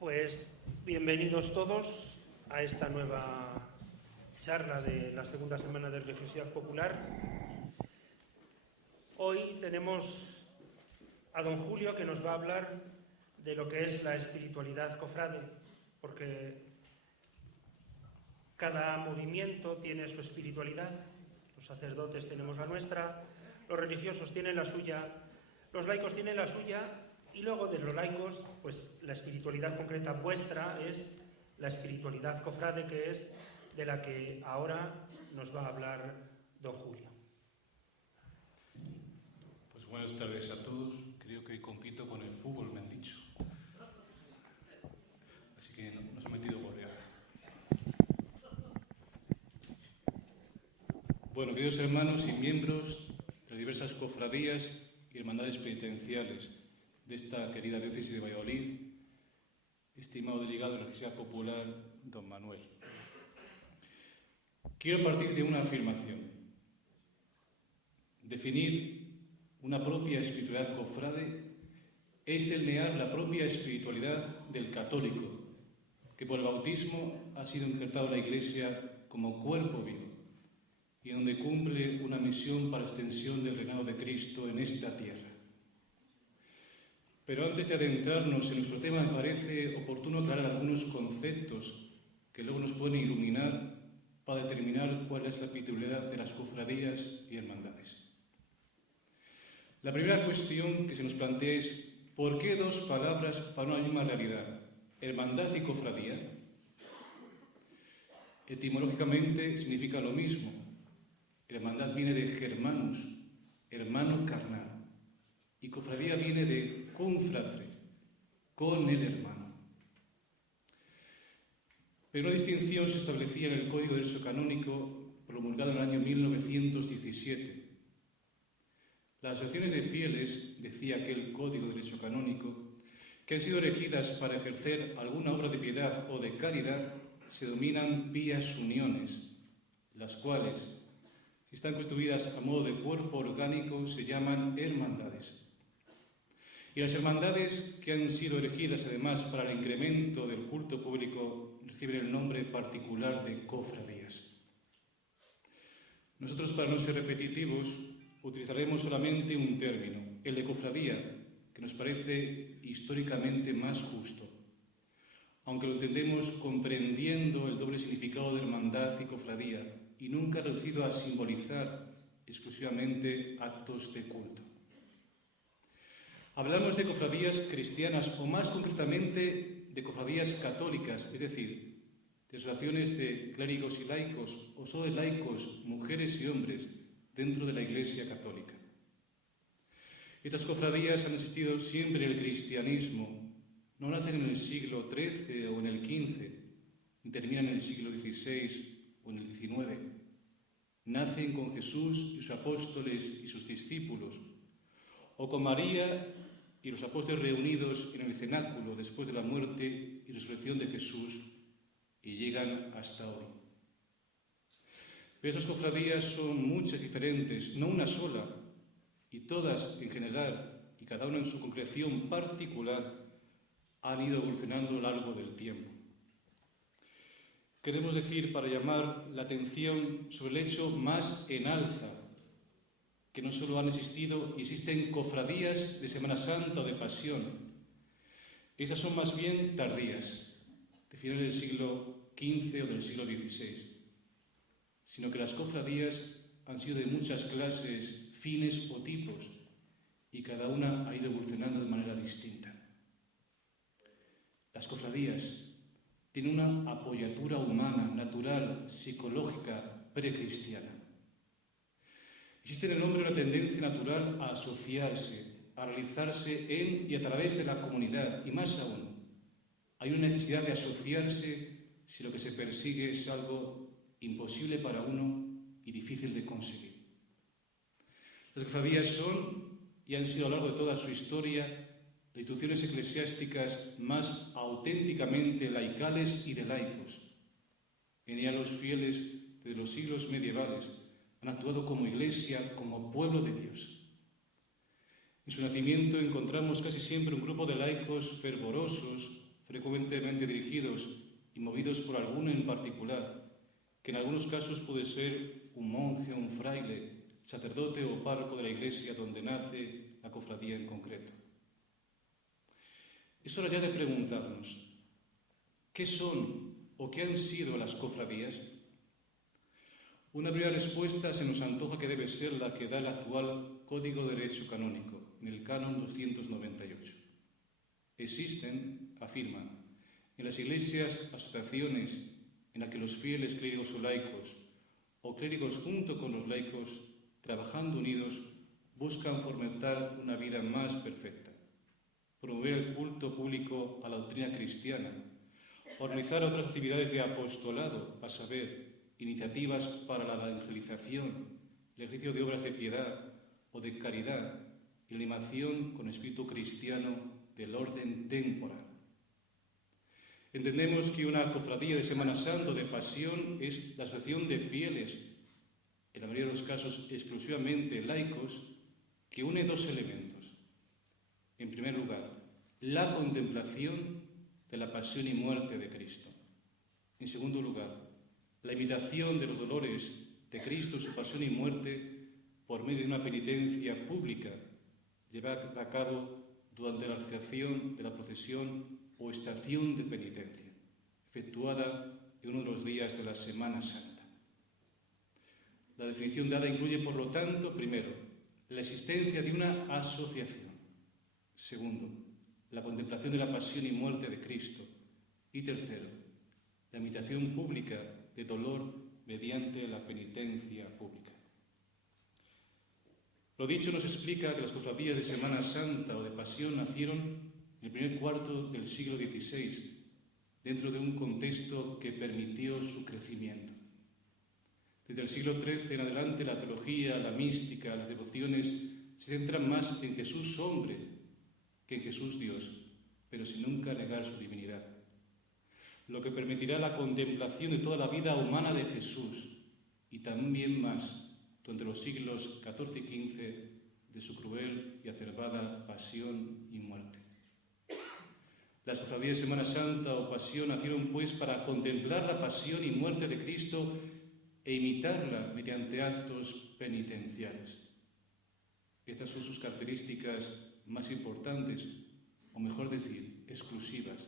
Pues bienvenidos todos a esta nueva charla de la segunda semana de Religiosidad Popular. Hoy tenemos a don Julio, que nos va a hablar de lo que es la espiritualidad cofrade, porque cada movimiento tiene su espiritualidad. Los sacerdotes tenemos la nuestra, los religiosos tienen la suya, los laicos tienen la suya, y luego de los laicos, pues la espiritualidad concreta vuestra es la espiritualidad cofrade, que es de la que ahora nos va a hablar don Julio. Pues buenas tardes a todos. Creo que hoy compito con el fútbol, me han dicho. Así que nos he metido goleada. Bueno, queridos hermanos y miembros de las diversas cofradías y hermandades penitenciales de esta querida diócesis de Valladolid, estimado delegado de la Religiosidad Popular, don Manuel. Quiero partir de una afirmación. Definir una propia espiritualidad cofrade es delinear la propia espiritualidad del católico, que por el bautismo ha sido injertado en la Iglesia como cuerpo vivo y donde cumple una misión para la extensión del reinado de Cristo en esta tierra. Pero antes de adentrarnos en nuestro tema, me parece oportuno aclarar algunos conceptos que luego nos pueden iluminar para determinar cuál es la espiritualidad de las cofradías y hermandades. La primera cuestión que se nos plantea es: ¿por qué dos palabras para una misma realidad? Hermandad y cofradía. Etimológicamente significa lo mismo. Hermandad viene de germanus, hermano carnal, y cofradía viene de confratre, con el hermano. Pero una distinción se establecía en el Código de Derecho Canónico promulgado en el año 1917. Las asociaciones de fieles, decía aquel Código de Derecho Canónico, que han sido elegidas para ejercer alguna obra de piedad o de caridad, se denominan pías uniones, las cuales, si están constituidas a modo de cuerpo orgánico, se llaman hermandades. Y las hermandades que han sido elegidas además para el incremento del culto público reciben el nombre particular de cofradías. Nosotros, para no ser repetitivos, utilizaremos solamente un término, el de cofradía, que nos parece históricamente más justo, aunque lo entendemos comprendiendo el doble significado de hermandad y cofradía, y nunca reducido a simbolizar exclusivamente actos de culto. Hablamos de cofradías cristianas, o más concretamente de cofradías católicas, es decir, de asociaciones de clérigos y laicos, o solo de laicos, mujeres y hombres, dentro de la Iglesia católica. Estas cofradías han existido siempre en el cristianismo, no nacen en el siglo XIII o en el XV, ni terminan en el siglo XVI o en el XIX. Nacen con Jesús y sus apóstoles y sus discípulos, o con María y los apóstoles reunidos en el cenáculo después de la muerte y resurrección de Jesús, y llegan hasta hoy. Pero estas cofradías son muchas diferentes, no una sola, y todas en general, y cada una en su concreción particular, han ido evolucionando a lo largo del tiempo. Queremos decir, para llamar la atención sobre el hecho más en alza, que no solo han existido y existen cofradías de Semana Santa o de Pasión. Esas son más bien tardías, de finales del siglo XV o del siglo XVI, sino que las cofradías han sido de muchas clases, fines o tipos, y cada una ha ido evolucionando de manera distinta. Las cofradías tienen una apoyatura humana, natural, psicológica, precristiana. Existe en el hombre una tendencia natural a asociarse, a realizarse en y a través de la comunidad, y más aún, hay una necesidad de asociarse si lo que se persigue es algo imposible para uno y difícil de conseguir. Las cofradías son y han sido a lo largo de toda su historia las instituciones eclesiásticas más auténticamente laicales y de laicos. En ellas los fieles de los siglos medievales han actuado como Iglesia, como pueblo de Dios. En su nacimiento encontramos casi siempre un grupo de laicos fervorosos, frecuentemente dirigidos y movidos por alguno en particular, que en algunos casos puede ser un monje, un fraile, sacerdote o párroco de la iglesia donde nace la cofradía en concreto. Es hora ya de preguntarnos, ¿qué son o qué han sido las cofradías? Una primera respuesta se nos antoja que debe ser la que da el actual Código de Derecho Canónico, en el Canon 298. Existen, afirman, en las iglesias asociaciones en las que los fieles clérigos o laicos, o clérigos junto con los laicos, trabajando unidos, buscan fomentar una vida más perfecta, promover el culto público a la doctrina cristiana, organizar otras actividades de apostolado, a saber, iniciativas para la evangelización, el ejercicio de obras de piedad o de caridad y la animación con espíritu cristiano del orden temporal. Entendemos que una cofradía de Semana Santa o de Pasión es la asociación de fieles, en la mayoría de los casos exclusivamente laicos, que une dos elementos. En primer lugar, la contemplación de la pasión y muerte de Cristo. En segundo lugar, la imitación de los dolores de Cristo, su pasión y muerte, por medio de una penitencia pública llevada a cabo durante la realización de la procesión o estación de penitencia, efectuada en uno de los días de la Semana Santa. La definición dada incluye, por lo tanto, primero, la existencia de una asociación. Segundo, la contemplación de la pasión y muerte de Cristo. Y tercero, la imitación pública de dolor mediante la penitencia pública. Lo dicho nos explica que las cofradías de Semana Santa o de Pasión nacieron en el primer cuarto del siglo XVI, dentro de un contexto que permitió su crecimiento. Desde el siglo XIII en adelante, la teología, la mística, las devociones se centran más en Jesús hombre que en Jesús Dios, pero sin nunca negar su divinidad, lo que permitirá la contemplación de toda la vida humana de Jesús y también más durante los siglos XIV y XV de su cruel y acerbada pasión y muerte. Las cofradías de Semana Santa o Pasión nacieron pues para contemplar la pasión y muerte de Cristo e imitarla mediante actos penitenciales. Estas son sus características más importantes, o mejor decir, exclusivas.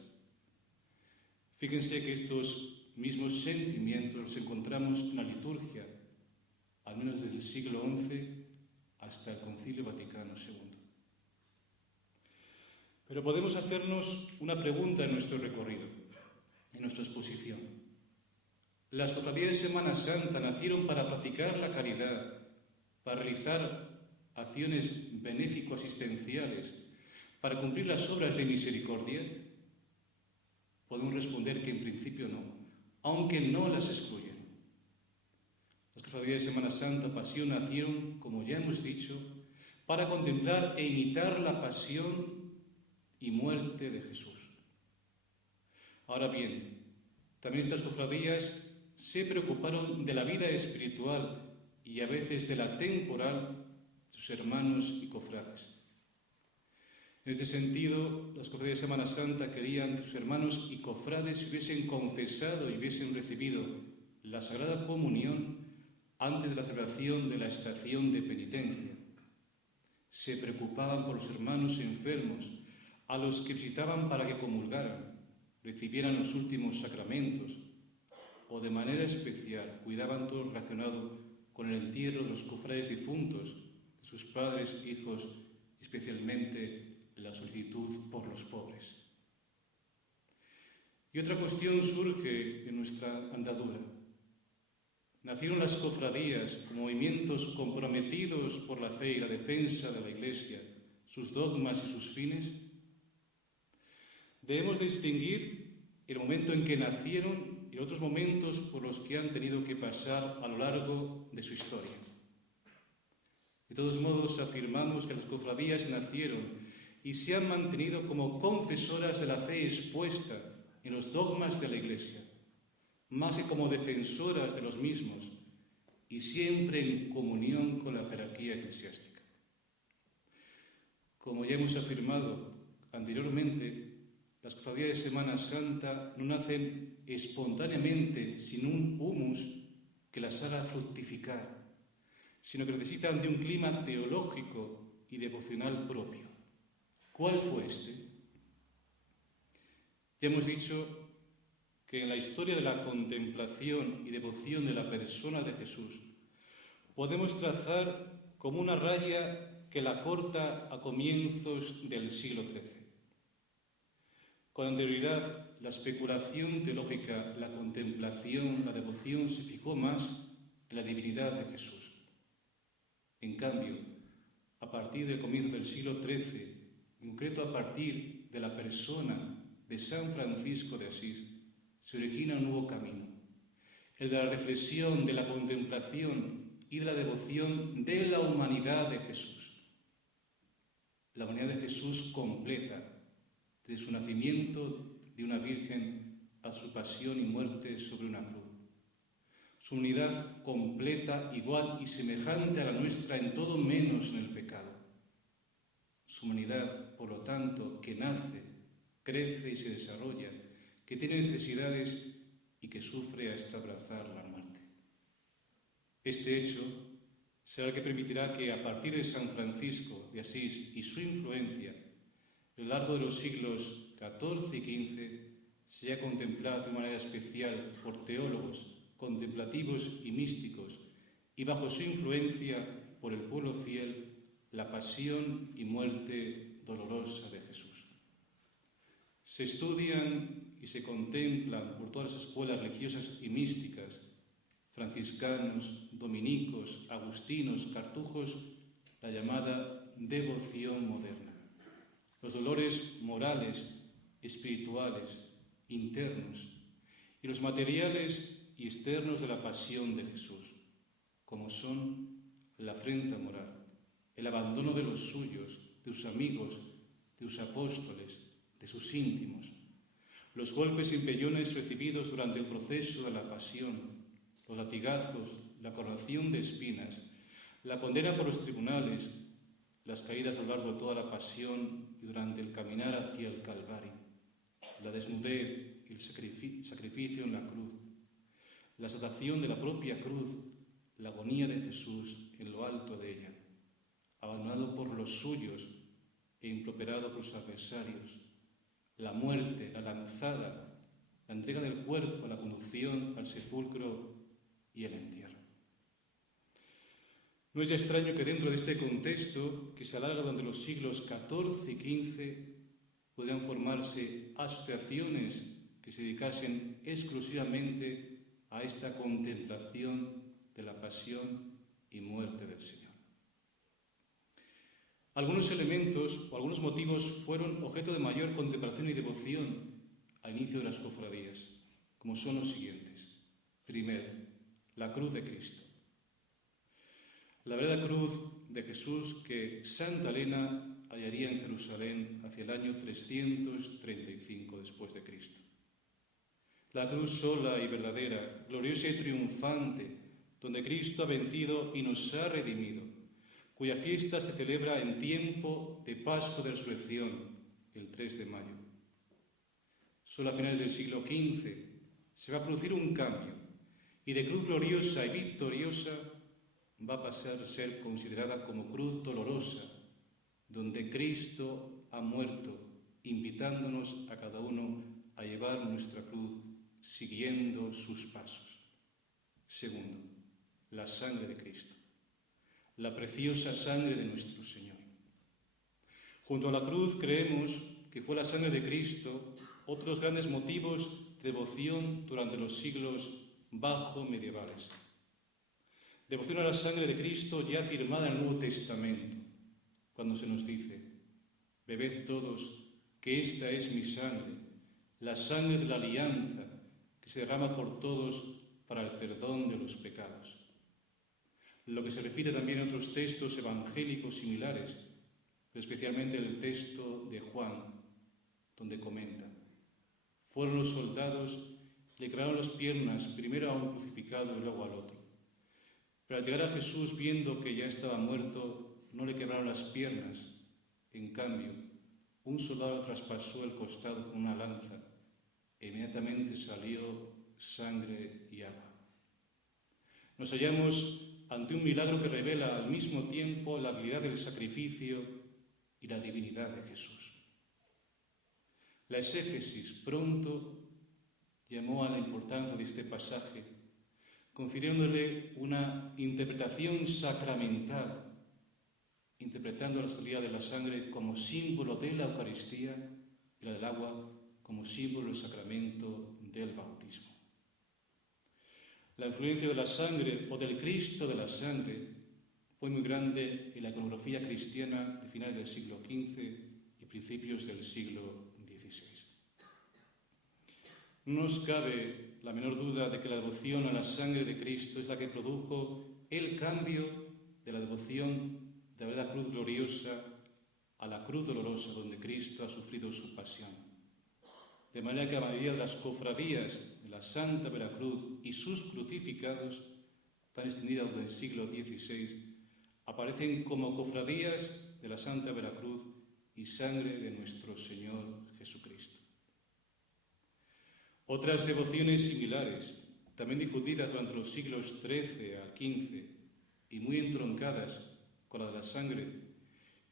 Fíjense que estos mismos sentimientos los encontramos en la liturgia, al menos desde el siglo XI hasta el Concilio Vaticano II. Pero podemos hacernos una pregunta en nuestro recorrido, en nuestra exposición. Las cofradías de Semana Santa nacieron para practicar la caridad, para realizar acciones benéfico-asistenciales, para cumplir las obras de misericordia. Podemos responder que en principio no, aunque no las excluyen. Las cofradías de Semana Santa, Pasión nacieron, como ya hemos dicho, para contemplar e imitar la pasión y muerte de Jesús. Ahora bien, también estas cofradías se preocuparon de la vida espiritual y a veces de la temporal de sus hermanos y cofrades. En este sentido, las cofradías de Semana Santa querían que sus hermanos y cofrades hubiesen confesado y hubiesen recibido la Sagrada Comunión antes de la celebración de la estación de penitencia. Se preocupaban por los hermanos enfermos, a los que visitaban para que comulgaran, recibieran los últimos sacramentos, o de manera especial cuidaban todo lo relacionado con el entierro de los cofrades difuntos, de sus padres, hijos, especialmente la solicitud por los pobres. Y otra cuestión surge en nuestra andadura. ¿Nacieron las cofradías como movimientos comprometidos por la fe y la defensa de la Iglesia, sus dogmas y sus fines? Debemos distinguir el momento en que nacieron y otros momentos por los que han tenido que pasar a lo largo de su historia. De todos modos, afirmamos que las cofradías nacieron y se han mantenido como confesoras de la fe expuesta en los dogmas de la Iglesia, más que como defensoras de los mismos, y siempre en comunión con la jerarquía eclesiástica. Como ya hemos afirmado anteriormente, las cofradías de Semana Santa no nacen espontáneamente sin un humus que las haga fructificar, sino que necesitan de un clima teológico y devocional propio. ¿Cuál fue este? Ya hemos dicho que en la historia de la contemplación y devoción de la persona de Jesús podemos trazar como una raya que la corta a comienzos del siglo XIII. Con anterioridad, la especulación teológica, la contemplación, la devoción se fijó más en la divinidad de Jesús. En cambio, a partir del comienzo del siglo XIII, en concreto a partir de la persona de San Francisco de Asís, se origina un nuevo camino, el de la reflexión, de la contemplación y de la devoción de la humanidad de Jesús. La humanidad de Jesús completa, desde su nacimiento de una virgen a su pasión y muerte sobre una cruz. Su unidad completa, igual y semejante a la nuestra en todo menos en el pecado. Su humanidad, por lo tanto, que nace, crece y se desarrolla, que tiene necesidades y que sufre hasta abrazar la muerte. Este hecho será el que permitirá que a partir de San Francisco de Asís y su influencia, a lo largo de los siglos XIV y XV, se haya contemplado de manera especial por teólogos, contemplativos y místicos, y bajo su influencia por el pueblo fiel, la pasión y muerte dolorosa de Jesús. Se estudian y se contemplan por todas las escuelas religiosas y místicas, franciscanos, dominicos, agustinos, cartujos, la llamada devoción moderna. Los dolores morales, espirituales, internos y los materiales y externos de la pasión de Jesús, como son la afrenta moral, el abandono de los suyos, de sus amigos, de sus apóstoles, de sus íntimos, los golpes y empellones recibidos durante el proceso de la pasión, los latigazos, la coronación de espinas, la condena por los tribunales, las caídas a lo largo de toda la pasión y durante el caminar hacia el Calvario, la desnudez y el sacrificio en la cruz, la exaltación de la propia cruz, la agonía de Jesús en lo alto de ella, abandonado por los suyos e improperado por sus adversarios, la muerte, la lanzada, la entrega del cuerpo, la conducción al sepulcro y el entierro. No es ya extraño que dentro de este contexto, que se alarga durante los siglos XIV y XV, puedan formarse asociaciones que se dedicasen exclusivamente a esta contemplación de la pasión y muerte del Señor. Algunos elementos o algunos motivos fueron objeto de mayor contemplación y devoción al inicio de las cofradías, como son los siguientes. Primero, la cruz de Cristo. La verdadera cruz de Jesús que Santa Elena hallaría en Jerusalén hacia el año 335 después de Cristo. La cruz sola y verdadera, gloriosa y triunfante, donde Cristo ha vencido y nos ha redimido, cuya fiesta se celebra en tiempo de Pascua de Resurrección, el 3 de mayo. Solo a finales del siglo XV se va a producir un cambio, y de cruz gloriosa y victoriosa va a pasar a ser considerada como cruz dolorosa, donde Cristo ha muerto, invitándonos a cada uno a llevar nuestra cruz siguiendo sus pasos. Segundo, la sangre de Cristo, la preciosa sangre de nuestro Señor. Junto a la cruz creemos que fue la sangre de Cristo otros grandes motivos de devoción durante los siglos bajo medievales. Devoción a la sangre de Cristo ya afirmada en el Nuevo Testamento, cuando se nos dice: bebed todos, que esta es mi sangre, la sangre de la alianza, que se derrama por todos para el perdón de los pecados. Lo que se repite también en otros textos evangélicos similares, especialmente el texto de Juan, donde comenta: fueron los soldados y le clavaron las piernas, primero a un crucificado y luego al otro. Pero al llegar a Jesús, viendo que ya estaba muerto, no le quebraron las piernas. En cambio, un soldado traspasó el costado con una lanza e inmediatamente salió sangre y agua. Nos hallamos ante un milagro que revela al mismo tiempo la realidad del sacrificio y la divinidad de Jesús. La exégesis pronto llamó a la importancia de este pasaje, confiriéndole una interpretación sacramental, interpretando la salida de la sangre como símbolo de la Eucaristía y la del agua como símbolo del sacramento del bautismo. La influencia de la sangre o del Cristo de la sangre fue muy grande en la iconografía cristiana de finales del siglo XV y principios del siglo XVI. No nos cabe la menor duda de que la devoción a la sangre de Cristo es la que produjo el cambio de la devoción de la cruz gloriosa a la cruz dolorosa donde Cristo ha sufrido su pasión. De manera que la mayoría de las cofradías de la Santa Veracruz y sus crucificados, tan extendidas desde el siglo XVI, aparecen como cofradías de la Santa Veracruz y sangre de nuestro Señor Jesucristo. Otras devociones similares, también difundidas durante los siglos XIII al XV y muy entroncadas con la de la sangre,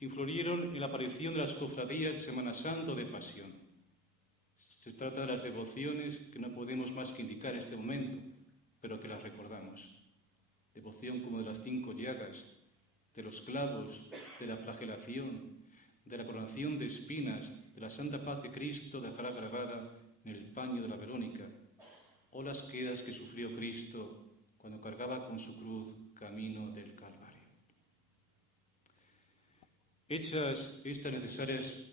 influyeron en la aparición de las cofradías de Semana Santa o de Pasión. Se trata de las devociones que no podemos más que indicar en este momento, pero que las recordamos. Devoción como de las 5 llagas, de los clavos, de la flagelación, de la coronación de espinas, de la Santa Faz de Cristo dejará grabada en el paño de la Verónica, o las quedas que sufrió Cristo cuando cargaba con su cruz camino del Calvario. Hechas estas necesarias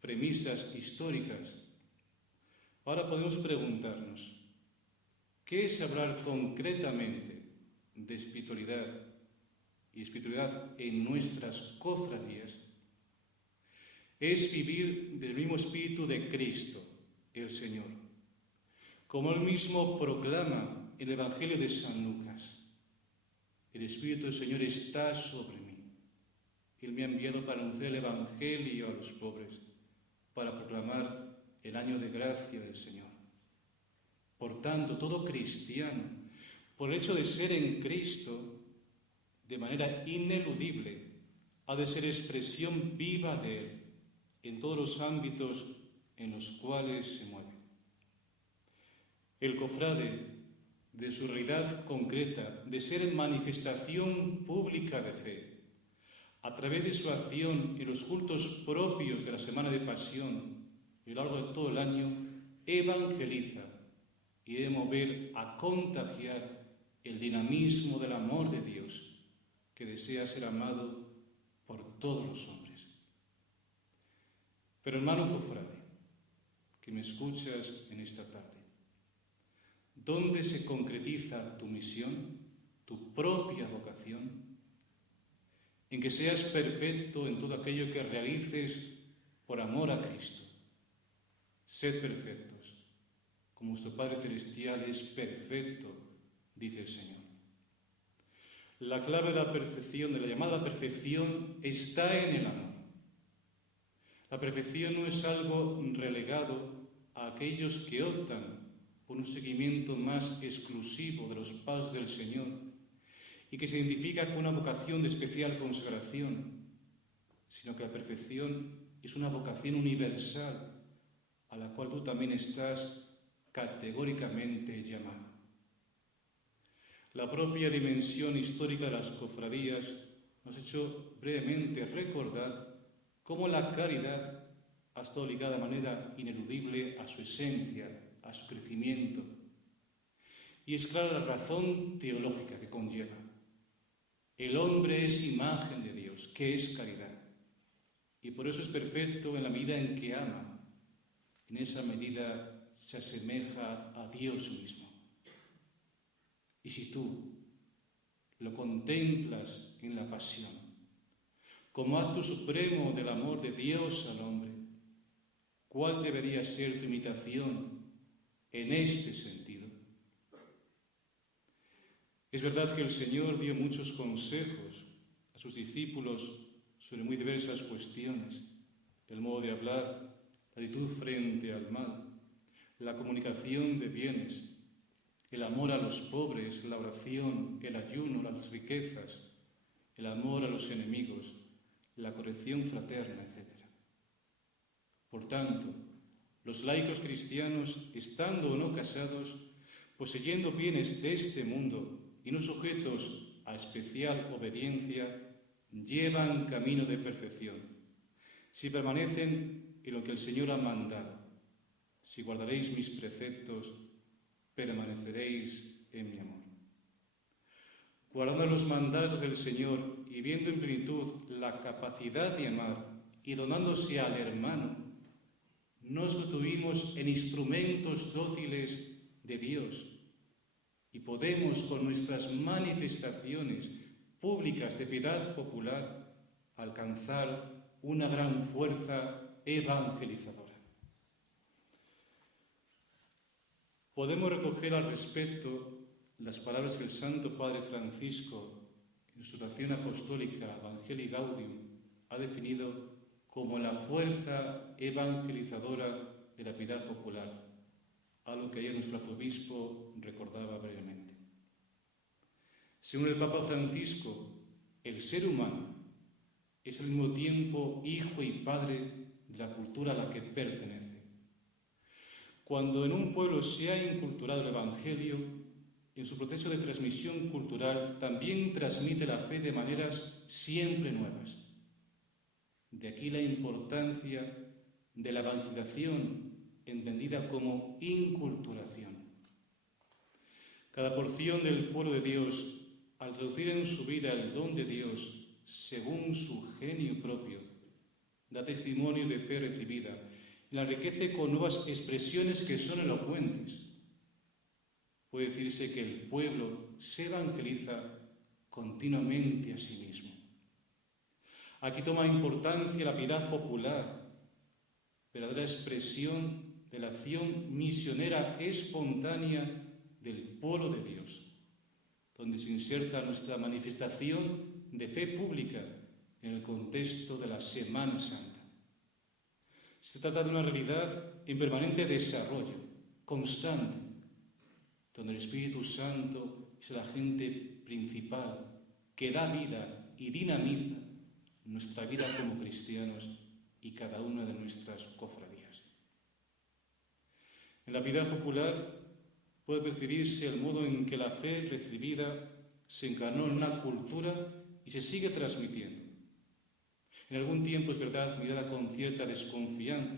premisas históricas, ahora podemos preguntarnos, ¿qué es hablar concretamente de espiritualidad y espiritualidad en nuestras cofradías? Es vivir del mismo espíritu de Cristo, el Señor, como Él mismo proclama en el Evangelio de San Lucas. El Espíritu del Señor está sobre mí. Él me ha enviado para anunciar el Evangelio a los pobres, para proclamar el año de gracia del Señor. Por tanto, todo cristiano, por el hecho de ser en Cristo, de manera ineludible, ha de ser expresión viva de Él en todos los ámbitos en los cuales se mueve. El cofrade, de su realidad concreta, de ser manifestación pública de fe, a través de su acción en los cultos propios de la Semana de Pasión y a lo largo de todo el año, evangeliza y debe mover a contagiar el dinamismo del amor de Dios, que desea ser amado por todos los hombres. Pero hermano cofrade, que me escuchas en esta tarde, ¿dónde se concretiza tu misión, tu propia vocación? En que seas perfecto en todo aquello que realices por amor a Cristo. Sed perfectos, como vuestro Padre Celestial es perfecto, dice el Señor. La clave de la perfección, de la llamada a la perfección, está en el amor. La perfección no es algo relegado a aquellos que optan por un seguimiento más exclusivo de los pasos del Señor y que se identifica con una vocación de especial consagración, sino que la perfección es una vocación universal a la cual tú también estás categóricamente llamado. La propia dimensión histórica de las cofradías nos ha hecho brevemente recordar cómo la caridad ha estado ligada de manera ineludible a su esencia, a su crecimiento. Y es clara la razón teológica que conlleva. El hombre es imagen de Dios, que es caridad. Y por eso es perfecto en la medida en que ama. En esa medida se asemeja a Dios mismo. Y si tú lo contemplas en la pasión, como acto supremo del amor de Dios al hombre, ¿cuál debería ser tu imitación en este sentido? Es verdad que el Señor dio muchos consejos a sus discípulos sobre muy diversas cuestiones, el modo de hablar, la actitud frente al mal, la comunicación de bienes, el amor a los pobres, la oración, el ayuno, las riquezas, el amor a los enemigos, la corrección fraterna, etc. Por tanto, los laicos cristianos, estando o no casados, poseyendo bienes de este mundo y no sujetos a especial obediencia, llevan camino de perfección, si permanecen en lo que el Señor ha mandado. Si guardaréis mis preceptos, permaneceréis en mi amor. Guardando los mandatos del Señor y viendo en plenitud la capacidad de amar y donándose al hermano, nos constituimos en instrumentos dóciles de Dios y podemos, con nuestras manifestaciones públicas de piedad popular, alcanzar una gran fuerza evangelizadora. Podemos recoger al respecto las palabras que el Santo Padre Francisco, en su oración apostólica Evangelii Gaudium, ha definido como la fuerza evangelizadora de la piedad popular, algo que ayer nuestro arzobispo recordaba brevemente. Según el Papa Francisco, el ser humano es al mismo tiempo hijo y padre de la cultura a la que pertenece. Cuando en un pueblo se ha inculturado el Evangelio, en su proceso de transmisión cultural también transmite la fe de maneras siempre nuevas. De aquí la importancia de la evangelización, entendida como inculturación. Cada porción del pueblo de Dios, al traducir en su vida el don de Dios según su genio propio, da testimonio de fe recibida y la enriquece con nuevas expresiones que son elocuentes. Puede decirse que el pueblo se evangeliza continuamente a sí mismo. Aquí toma importancia la piedad popular, verdadera expresión de la acción misionera espontánea del pueblo de Dios, donde se inserta nuestra manifestación de fe pública en el contexto de la Semana Santa. Se trata de una realidad en permanente desarrollo, constante, donde el Espíritu Santo es el agente principal que da vida y dinamiza nuestra vida como cristianos y cada una de nuestras cofradías. En la piedad popular puede percibirse el modo en que la fe recibida se encarnó en una cultura y se sigue transmitiendo. En algún tiempo, es verdad, mirada con cierta desconfianza,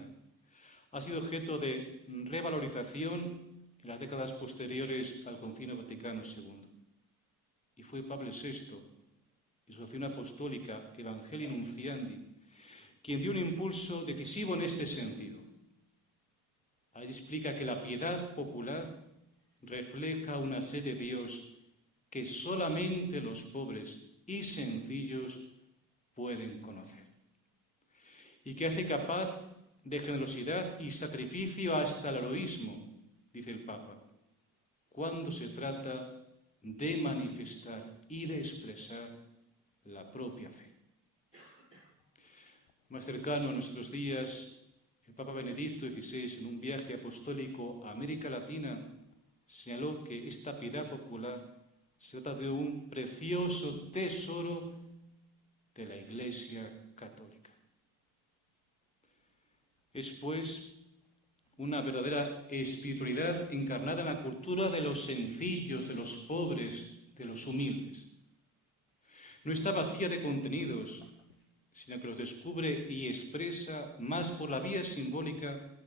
ha sido objeto de revalorización en las décadas posteriores al Concilio Vaticano II. Y fue Pablo VI, en su acción apostólica Evangelii Nunciandi, quien dio un impulso decisivo en este sentido. Ahí explica que la piedad popular refleja una sed de Dios que solamente los pobres y sencillos pueden conocer, y que hace capaz de generosidad y sacrificio hasta el heroísmo, dice el Papa, cuando se trata de manifestar y de expresar la propia fe. Más cercano a nuestros días, el Papa Benedicto XVI, en un viaje apostólico a América Latina, señaló que esta piedad popular se trata de un precioso tesoro de la Iglesia Católica. Es, pues, una verdadera espiritualidad encarnada en la cultura de los sencillos, de los pobres, de los humildes. No está vacía de contenidos, sino que los descubre y expresa más por la vía simbólica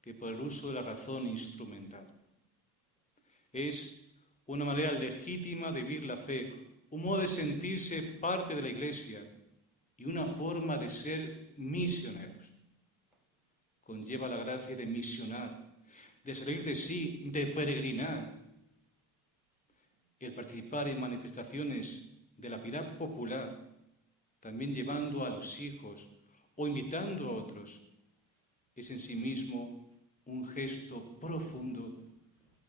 que por el uso de la razón instrumental. Es una manera legítima de vivir la fe, un modo de sentirse parte de la Iglesia y una forma de ser misioneros. Conlleva la gracia de misionar, de salir de sí, de peregrinar. El participar en manifestaciones de la piedad popular, también llevando a los hijos o invitando a otros, es en sí mismo un gesto profundo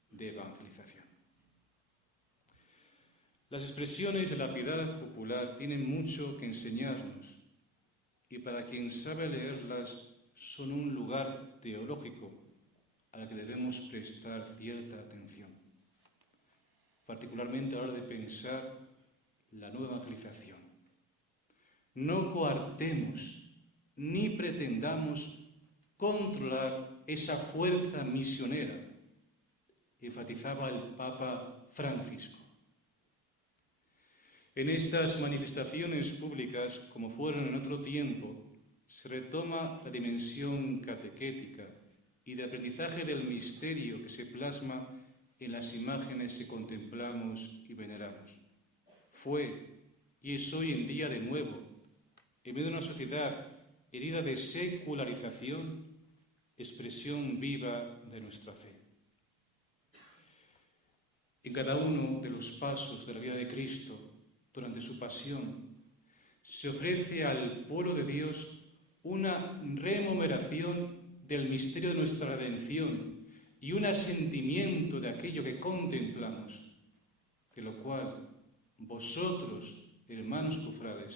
de evangelización. Las expresiones de la piedad popular tienen mucho que enseñarnos y y para quien sabe leerlas son un lugar teológico al que debemos prestar cierta atención, particularmente a la hora de pensar la nueva evangelización. No coartemos ni pretendamos controlar esa fuerza misionera, enfatizaba el Papa Francisco. En estas manifestaciones públicas, como fueron en otro tiempo, se retoma la dimensión catequética y de aprendizaje del misterio que se plasma en las imágenes que contemplamos y veneramos. Fue y es hoy en día de nuevo, en medio de una sociedad herida de secularización, expresión viva de nuestra fe. En cada uno de los pasos de la vida de Cristo, durante su pasión, se ofrece al pueblo de Dios una rememoración del misterio de nuestra redención y un asentimiento de aquello que contemplamos, de lo cual vosotros, hermanos cofrades,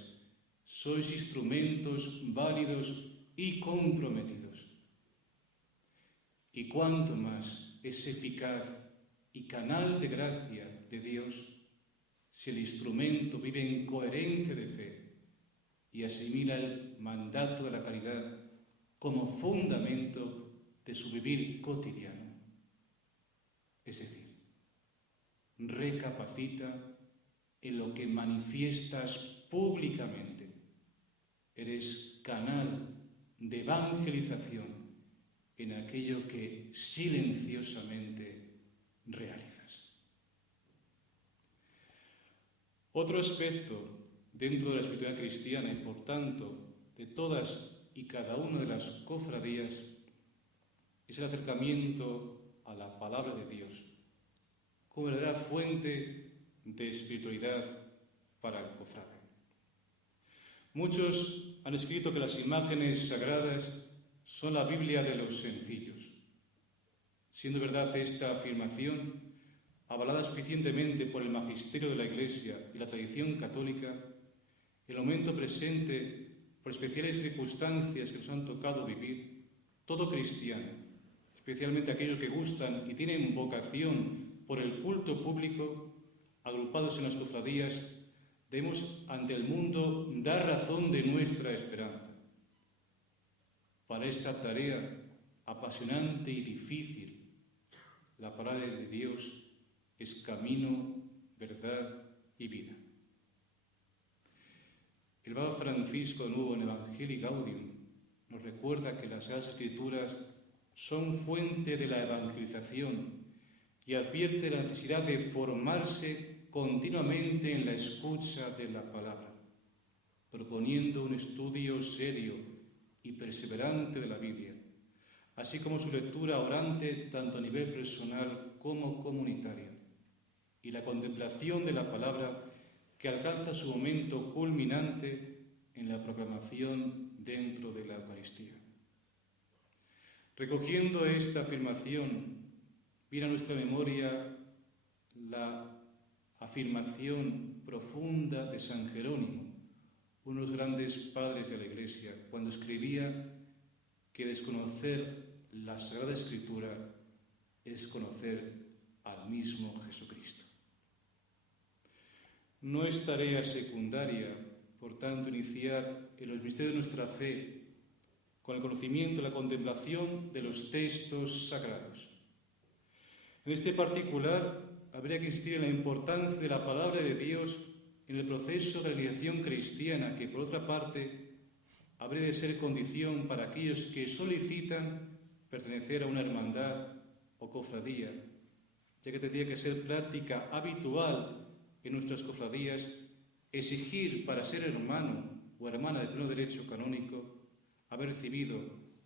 sois instrumentos válidos y comprometidos. Y cuánto más es eficaz y canal de gracia de Dios si el instrumento vive en coherencia de fe y asimila el mandato de la caridad como fundamento de su vivir cotidiano. Es decir, recapacita en lo que manifiestas públicamente. Eres canal de evangelización en aquello que silenciosamente realizas. Otro aspecto dentro de la espiritualidad cristiana y, por tanto, de todas y cada una de las cofradías es el acercamiento a la palabra de Dios como verdadera fuente de espiritualidad para el cofrade. Muchos han escrito que las imágenes sagradas son la Biblia de los sencillos. Siendo verdad esta afirmación, avalada suficientemente por el magisterio de la Iglesia y la tradición católica, en el momento presente, por especiales circunstancias que nos han tocado vivir, todo cristiano, especialmente aquellos que gustan y tienen vocación por el culto público, agrupados en las cofradías, debemos ante el mundo dar razón de nuestra esperanza. Para esta tarea apasionante y difícil, la palabra de Dios es camino, verdad y vida. El Papa Francisco, de nuevo en Evangelii Gaudium, nos recuerda que las Sagradas Escrituras son fuente de la evangelización y advierte la necesidad de formarse continuamente en la escucha de la palabra, proponiendo un estudio serio y perseverante de la Biblia, así como su lectura orante tanto a nivel personal como comunitaria, y la contemplación de la palabra que alcanza su momento culminante en la proclamación dentro de la Eucaristía. Recogiendo esta afirmación, viene a nuestra memoria la afirmación profunda de San Jerónimo, uno de los grandes padres de la Iglesia, cuando escribía que desconocer la Sagrada Escritura es conocer al mismo Jesucristo. No es tarea secundaria, por tanto, iniciar en los misterios de nuestra fe con el conocimiento y la contemplación de los textos sagrados. En este particular, habría que insistir en la importancia de la palabra de Dios en el proceso de realización cristiana, que, por otra parte, habría de ser condición para aquellos que solicitan pertenecer a una hermandad o cofradía, ya que tendría que ser práctica habitual en nuestras cofradías exigir para ser hermano o hermana de pleno derecho canónico haber recibido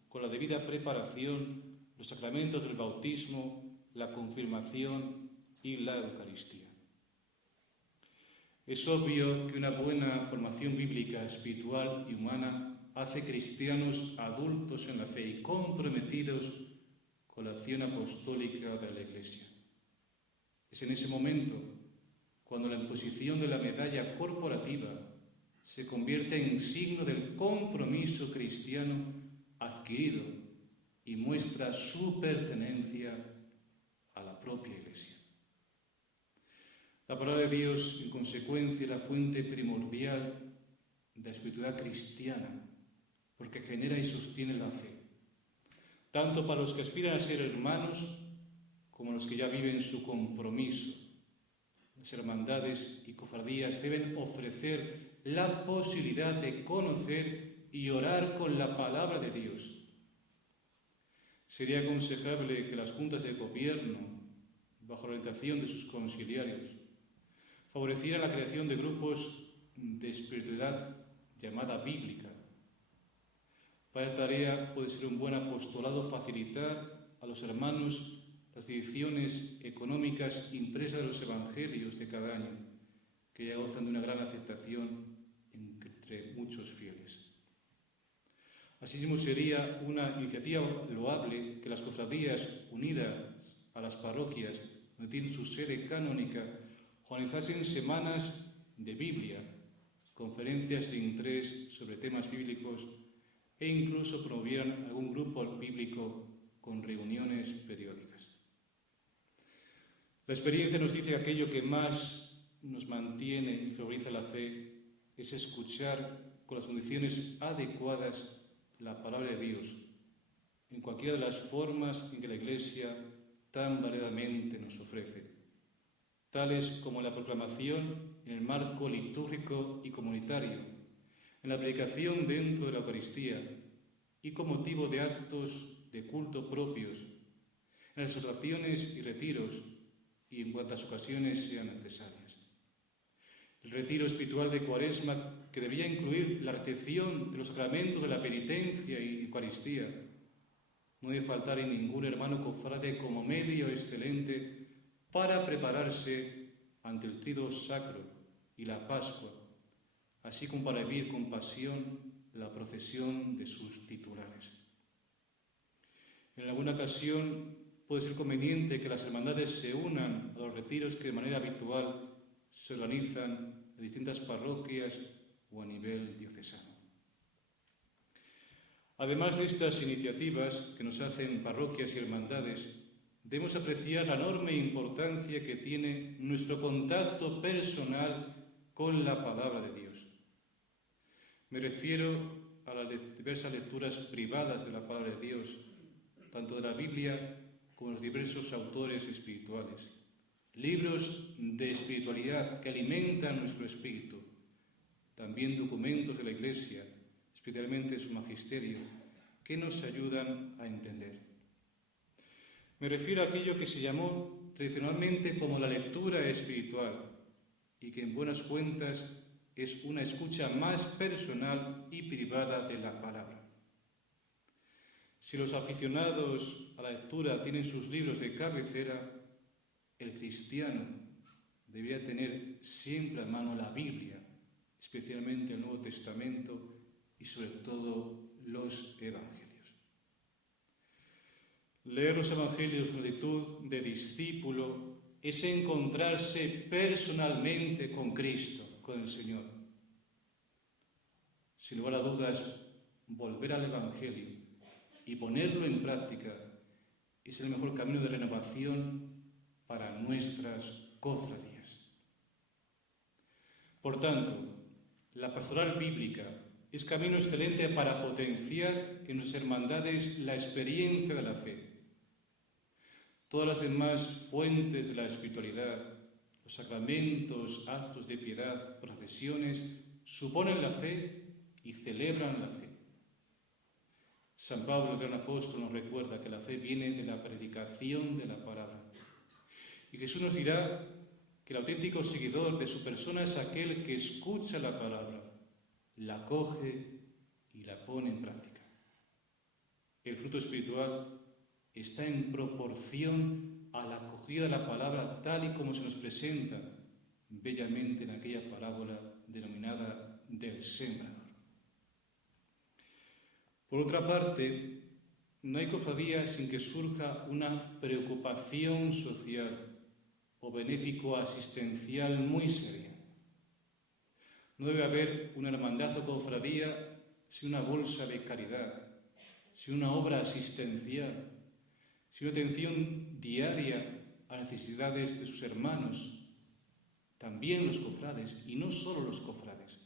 con la debida preparación los sacramentos del bautismo, la confirmación y la Eucaristía. Es obvio que una buena formación bíblica, espiritual y humana hace cristianos adultos en la fe y comprometidos con la acción apostólica de la Iglesia. Es en ese momento cuando la imposición de la medalla corporativa se convierte en signo del compromiso cristiano adquirido y muestra su pertenencia a la propia Iglesia. La palabra de Dios, en consecuencia, es la fuente primordial de la espiritualidad cristiana, porque genera y sostiene la fe, tanto para los que aspiran a ser hermanos como los que ya viven su compromiso. Las hermandades y cofradías deben ofrecer la posibilidad de conocer y orar con la palabra de Dios. Sería aconsejable que las juntas de gobierno, bajo la orientación de sus conciliarios, favorecieran la creación de grupos de espiritualidad llamada bíblica. Para esta tarea puede ser un buen apostolado facilitar a los hermanos las ediciones económicas impresas de los evangelios de cada año, que ya gozan de una gran aceptación entre muchos fieles. Asimismo, sería una iniciativa loable que las cofradías unidas a las parroquias, donde tienen su sede canónica, organizasen semanas de Biblia, conferencias de interés sobre temas bíblicos e incluso promovieran algún grupo bíblico con reuniones periódicas. La experiencia nos dice que aquello que más nos mantiene y favorece la fe es escuchar con las condiciones adecuadas la palabra de Dios, en cualquiera de las formas en que la Iglesia tan variadamente nos ofrece, tales como la proclamación en el marco litúrgico y comunitario, en la predicación dentro de la Eucaristía y con motivo de actos de culto propios, en las oraciones y retiros y en cuantas ocasiones sean necesarias. El retiro espiritual de Cuaresma, que debía incluir la recepción de los sacramentos de la penitencia y Eucaristía, no debe faltar en ningún hermano cofrade como medio excelente para prepararse ante el Triduo Sacro y la Pascua, así como para vivir con pasión la procesión de sus titulares. En alguna ocasión puede ser conveniente que las hermandades se unan a los retiros que de manera habitual se organizan en distintas parroquias o a nivel diocesano. Además de estas iniciativas que nos hacen parroquias y hermandades, debemos apreciar la enorme importancia que tiene nuestro contacto personal con la palabra de Dios. Me refiero a las diversas lecturas privadas de la palabra de Dios, tanto de la Biblia como los diversos autores espirituales, libros de espiritualidad que alimentan nuestro espíritu, también documentos de la Iglesia, especialmente su magisterio, que nos ayudan a entender. Me refiero a aquello que se llamó tradicionalmente como la lectura espiritual y que en buenas cuentas es una escucha más personal y privada de la palabra. Si los aficionados a la lectura tienen sus libros de cabecera, el cristiano debería tener siempre a mano la Biblia, especialmente el Nuevo Testamento y sobre todo los Evangelios. Leer los Evangelios con actitud de discípulo es encontrarse personalmente con Cristo, con el Señor. Sin lugar a dudas, volver al Evangelio y ponerlo en práctica es el mejor camino de renovación para nuestras cofradías. Por tanto, la pastoral bíblica es camino excelente para potenciar en nuestras hermandades la experiencia de la fe. Todas las demás fuentes de la espiritualidad, los sacramentos, actos de piedad, procesiones, suponen la fe y celebran la fe. San Pablo, el gran apóstol, nos recuerda que la fe viene de la predicación de la palabra. Y Jesús nos dirá que el auténtico seguidor de su persona es aquel que escucha la palabra, la coge y la pone en práctica. El fruto espiritual está en proporción a la acogida de la palabra tal y como se nos presenta bellamente en aquella parábola denominada del sembrador. Por otra parte, no hay cofradía sin que surja una preocupación social o benéfico-asistencial muy seria. No debe haber una hermandad o cofradía sin una bolsa de caridad, sin una obra asistencial, sin una atención diaria a las necesidades de sus hermanos, también los cofrades, y no solo los cofrades,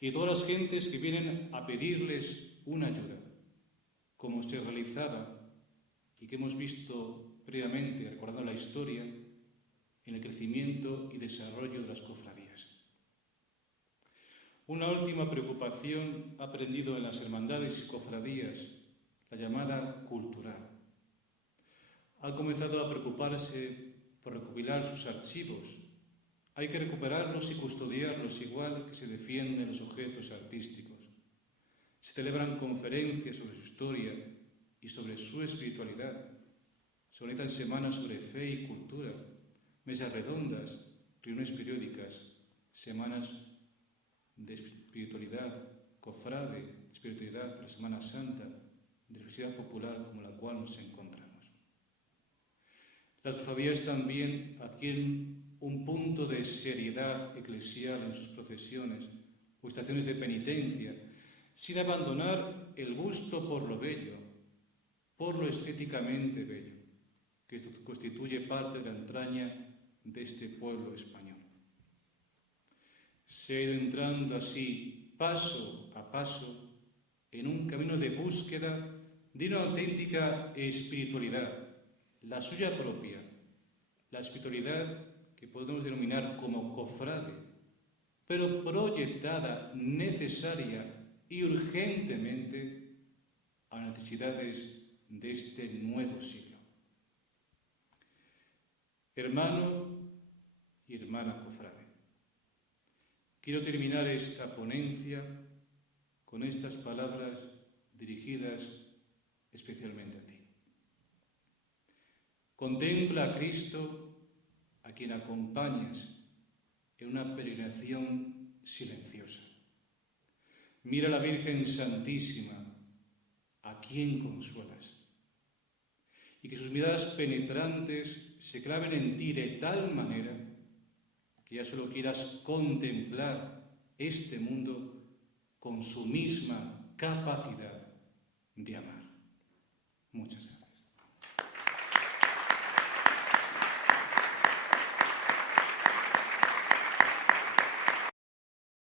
y todas las gentes que vienen a pedirles una ayuda, como se realizaba y que hemos visto previamente, recordando la historia, en el crecimiento y desarrollo de las cofradías. Una última preocupación ha aprendido en las hermandades y cofradías, la llamada cultural. Ha comenzado a preocuparse por recopilar sus archivos. Hay que recuperarlos y custodiarlos igual que se defienden los objetos artísticos. Se celebran conferencias sobre su historia y sobre su espiritualidad. Se organizan semanas sobre fe y cultura, mesas redondas, reuniones periódicas, semanas de espiritualidad, cofrade, espiritualidad de la Semana Santa, de la sociedad popular como la cual nos encontramos. Las cofradías también adquieren un punto de seriedad eclesial en sus procesiones o estaciones de penitencia, sin abandonar el gusto por lo bello, por lo estéticamente bello, que constituye parte de la entraña de este pueblo español. Se ha ido entrando así, paso a paso, en un camino de búsqueda de una auténtica espiritualidad, la suya propia, la espiritualidad que podemos denominar como cofrade, pero proyectada necesaria y urgentemente a las necesidades de este nuevo siglo. Hermano y hermana cofrade, quiero terminar esta ponencia con estas palabras dirigidas especialmente a ti. Contempla a Cristo, a quien acompañas en una peregrinación silenciosa. Mira a la Virgen Santísima, a quien consuelas. Y que sus miradas penetrantes se claven en ti de tal manera que ya solo quieras contemplar este mundo con su misma capacidad de amar. Muchas gracias.